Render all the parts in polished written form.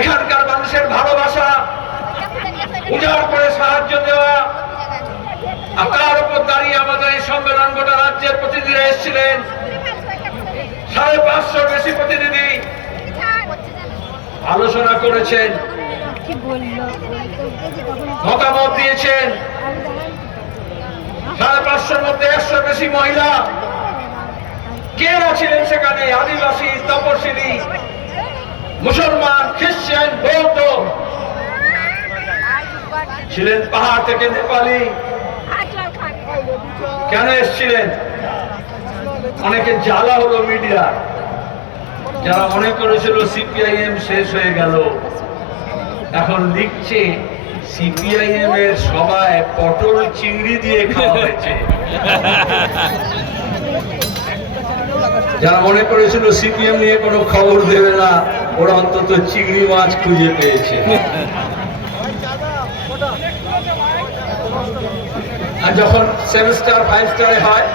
এখানকার মানুষের ভালোবাসা উজাড় করে সাহায্য দেওয়া। আর তার উপর দাঁড়িয়ে আমাদের এই সম্মেলন গোটা রাজ্যের প্রতিনিধিরা এসেছিলেন, 550 বেশি প্রতিনিধি আলোচনা করেছেন, মতামত দিয়েছেন। 550-র মধ্যে 100 বেশি মহিলা। কেরা ছিলেন সেখানে? আদিবাসী, তপশিলি, মুসলমান, খ্রিস্টান, বৌদ্ধ ছিলেন, পাহাড় থেকে নেপালি। কেন এসেছিলেন? অনেকে জ্বালা হলো মিডিয়া, যারা মনে করেছিল সিপিআইএম শেষ হয়ে গেল, এখন লিখছে সিপিআইএম এর সভায় পটল চিংড়ি দিয়ে খাওয়া হয়েছে। যারা মনে করেছিল সিপিএম নিয়ে কোনো খবর দেবে না, ওরা অন্তত চিংড়ি মাছ খুঁজে পেয়েছে। আর যখন 7 স্টার 5 স্টারে হয়,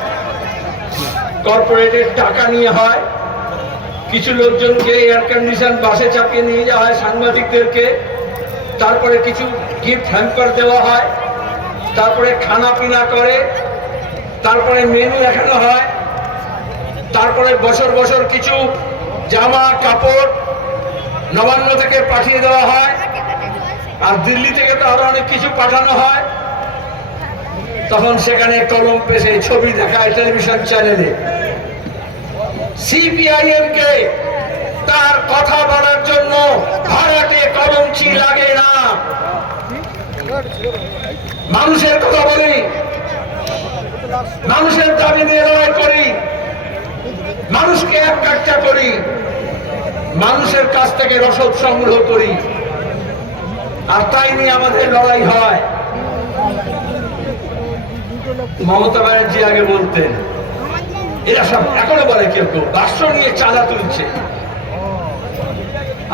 কর্পোরেটের টাকা নিয়ে হয়, কিছু লোকজনকে এয়ার কন্ডিশন বাসে চাপিয়ে নিয়ে যাওয়া হয়, সাংবাদিকদেরকে, তারপরে কিছু গিফট হ্যাম্পার দেওয়া হয়, তারপরে খানা পিনা করে, তারপরে মেনু দেখানো হয়, তারপরে বছর বছর কিছু জামা কাপড় নবান্ন থেকে পাঠিয়ে দেওয়া হয়, আর দিল্লি থেকে তো আরো অনেক কিছু পাঠানো হয়। তখন সেখানে কলম পেশে ছবি দেখায় টেলিভিশন চ্যানেলে। সিপিআইএম কে তার কথা বলার জন্য ভাড়াটে কলমচি লাগে না। মানুষের কথা বলি, মানুষের দাবি নিয়ে লড়াই করি, মানুষকে এক কাটটা করি, মানুষের কাছ থেকে রসদ সংগ্রহ করি, আর তাই নিয়ে আমাদের লড়াই হয়। মমতা ব্যানার্জি আগে বলতেন, এরা সব এখনো বলে কেউ কেউ বাক্স নিয়ে চাঁদা তুলছে।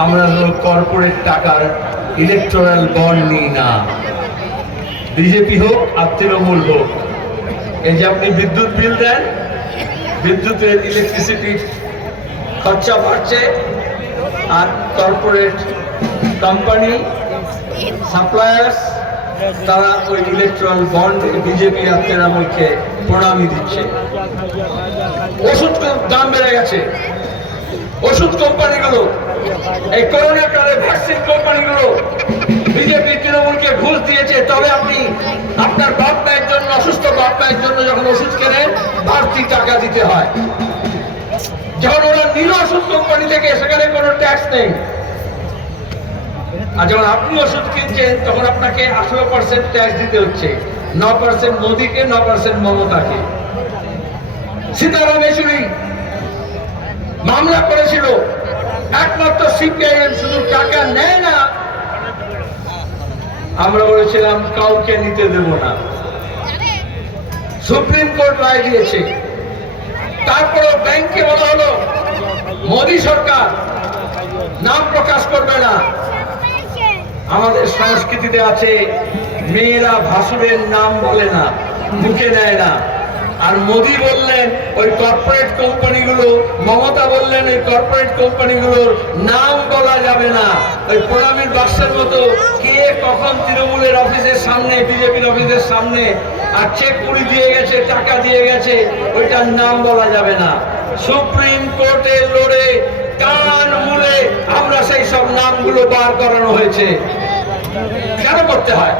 আমরা কর্পোরেট টাকার ইলেকটোরাল বন্ড নিই না, বিজেপি হোক আর তৃণমূল হোক। এই যে আপনি বিদ্যুৎ বিল দেন, বিদ্যুতের ইলেকট্রিসিটি খরচা বাড়ছে, আর কর্পোরেট কোম্পানি সাপ্লায়ার্স তারা ওই ইলেকট্রাল বন্ড বিজেপি আর তৃণমূলকে প্রণামী দিচ্ছে। ওষুধ দাম বেড়ে গেছে, ওষুধ কোম্পানিগুলো, এই করোনা কালে ভ্যাকসিন কোম্পানিগুলো বিজেপি তৃণমূলকে ঘুষ দিয়েছে। তবে আপনি আপনার বাপ মায়ের জন্য, অসুস্থ বাপ মায়ের জন্য যখন ওষুধ কেনেন, বাড়তি টাকা দিতে হয়। যখন ওরা নিল ওষুধ কোম্পানি থেকে, সেখানে কোনো ট্যাক্স নেই। আর যখন আপনি ওষুধ কিনছেন, তখন আপনাকে 18% ট্যাক্স দিতে হচ্ছে। 9% মোদীকে, 9% মমতাকে। সীতারাম ইয়েচুরি মামলা করেছিল, একমাত্র সিপিআইএম শুধু টাকা নেয় না, আমরা বলেছিলাম কাউকে নিতে দেব না। সুপ্রিম কোর্ট রায় দিয়েছে। তারপরেও ব্যাংকে বলা হলো মোদী সরকার নাম প্রকাশ করবে না। আমাদের সংস্কৃতিতে আছে, মেয়েরা ভাসুরের নাম বলে না, মুখে নেয় না। আর মোদী বললেন ওই কর্পোরেট কোম্পানিগুলো, মমতা বললেন ওই কর্পোরেট কোম্পানিগুলোর নাম বলা যাবে না। ওই প্রণামীর বাক্সের মতো কে কখন তৃণমূলের অফিসের সামনে, বিজেপির অফিসের সামনে আর চেক পুরি দিয়ে গেছে, টাকা দিয়ে গেছে, ওইটার নাম বলা যাবে না। সুপ্রিম কোর্টে লড়ে কান মুলে আমরা সেই সব নামগুলো বার করানো হয়েছে। কেন করতে হয়?